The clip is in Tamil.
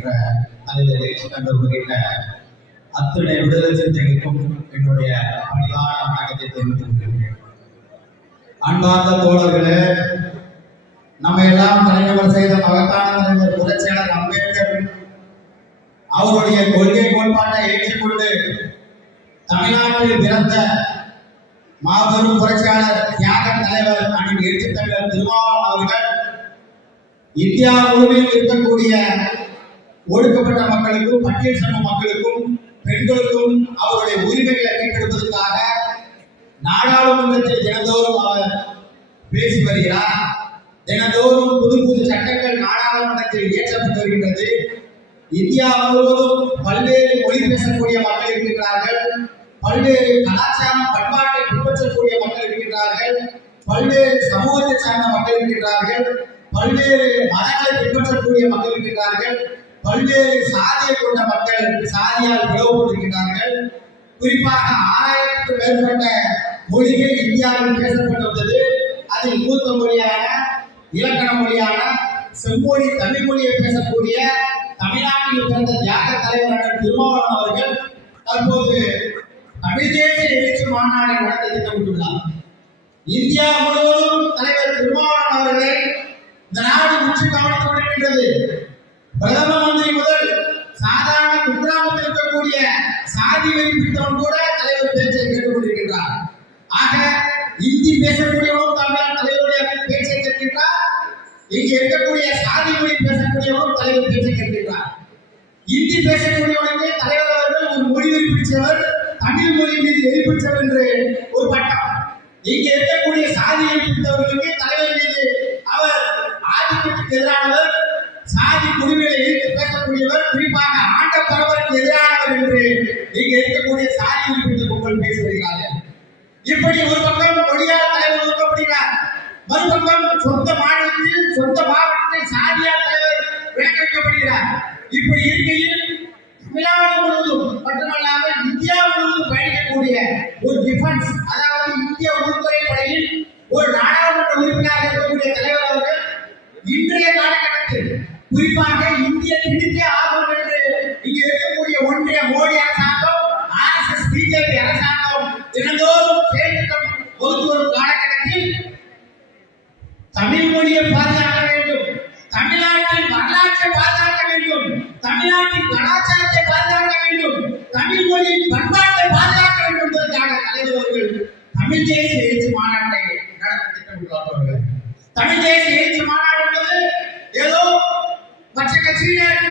இருக்கின்ற தலைவர் எழுச்சி கண்டர் உள்ளிட்ட அத்துணை விடுதலை சிறுத்தைகளுக்கும் என்னுடைய பணிவான வணக்கத்தை தெரிவித்துக் கொள்கிறேன். அன்பார்ந்த தோழர்களே, நம்ம எல்லாம் தலைவர் செய்த மகத்தான தலைவர் புரட்சியாளர் அம்பேத்கர் அவருடைய கொள்கை கோட்பாட்டை ஏற்றுக்கொண்டு தமிழ்நாட்டில் பிறந்த மாபெரும் புரட்சியாளர் தியாக தலைவர் அணின் எழுச்சி தலைவர் திருமாவளவன் அவர்கள் இந்தியா முழுமையில் இருக்கக்கூடிய ஒடுக்கப்பட்ட மக்களுக்கும் பட்டியல் சமூக மக்களுக்கும் பெண்களுக்கும் அவருடைய உரிமைகளை மீட்டெடுப்பதற்காக நாடாளுமன்றத்தில் தினந்தோறும் அவர் பேசி வருகிறார். தினந்தோறும் புது புது சட்டங்கள் நாடாளுமன்றத்தில் இயற்றப்பட்டு வருகின்றது. இந்தியா முழுவதும் பல்வேறு மொழி பேசக்கூடிய மக்கள் இருக்கின்றார்கள், பல்வேறு கலாச்சாரம் பண்பாட்டை பின்பற்றக்கூடிய மக்கள் இருக்கின்றார்கள், பல்வேறு சமூகத்தை சார்ந்த மக்கள் இருக்கின்றார்கள், பல்வேறு மதங்களை பின்பற்றக்கூடிய மக்கள் இருக்கின்றார்கள், பல்வேறு சாதியை கொண்ட மக்கள் சாதியால் பிளவுபட்டிருக்கிறார்கள். குறிப்பாக 6000க்கும் மேற்பட்ட மொழிகள் இந்தியாவில் பேசப்பட்டு வந்தது. அதில் மூத்த மொழியான இலக்கண மொழியான செம்மொழி தமிழ் மொழியை பேசக்கூடிய தமிழ்நாட்டில் பிறந்த தியாக தலைவர் திருமாவளவன் அவர்கள் தற்போது தமிழ் தேசிய எழுச்சி மாநாட்டை நடத்த திட்டமிட்டுள்ளார். இந்தியா முழுவதும் தலைவர் திருமாவளவன் அவர்களை இந்த நாடு உச்சி கவனித்துக் கொண்டிருக்கின்றது. பிரதம மந்திரி முதல் சாதாரண குக்கிராமத்தில் இருக்கக்கூடிய சாதி வெறி பிடித்தவன் கூட தலைவர் பேச்சை கேட்டுக் கொண்டிருக்கின்றார். ஆக இந்தி பேசக்கூடியவரும் தமிழ் தலைவருடைய பேச்சை கேட்கின்றார். இங்கு இருக்கக்கூடிய சாதி மொழி பேசக்கூடியவரும் தலைவர் பேச்சை கேட்கின்றார். இந்தி பேசக்கூடியவனுக்கு தலைவர் அவர்கள் ஒரு மொழி வெறி பிடிச்சவர், தமிழ் மொழி மீது வெறி பிடிச்சவர் என்று ஒரு பட்டம். இங்கு இருக்கக்கூடிய சாதியை பிடித்தவர்களுக்கு தலைவர் மீது அவர் ஆதிக்கத்துக்கு எதிரானவர், சாதி உரிமையை எதிர்த்து பேசக்கூடியவர், குறிப்பாக ஆண்ட பரவலுக்கு எதிரானவர் என்று இங்கு இருக்கக்கூடிய சாதி உரிமை கும்பல் பேசி வருகிறார்கள். இப்படி ஒரு பக்கம் மொழியால் தலைவர் ஒதுக்கப்படுகிறார், மறுபக்கம் சொந்த மாவட்டத்தில் சாதியால் தலைவர் விளக்கப்படுகிறார். இப்படி இருக்கையில் தமிழ்நாடு முழுவதும் மட்டுமல்லாமல் இந்தியா முழுவதும் பயணிக்கக்கூடிய ஒரு டிஃபென்ஸ், அதாவது இந்திய உள்துறை படையில் ஒரு நாடாளுமன்ற உறுப்பினராக இருக்கக்கூடிய தலைவர் அவர்கள் இன்றைய காலகட்டத்தில் குறிப்பாக இந்திய பிடித்தே ஆகும் என்று இங்கு இருக்கக்கூடிய ஒன்றிய மோடி அரசாங்கம், RSS, BJP அரசாங்கம்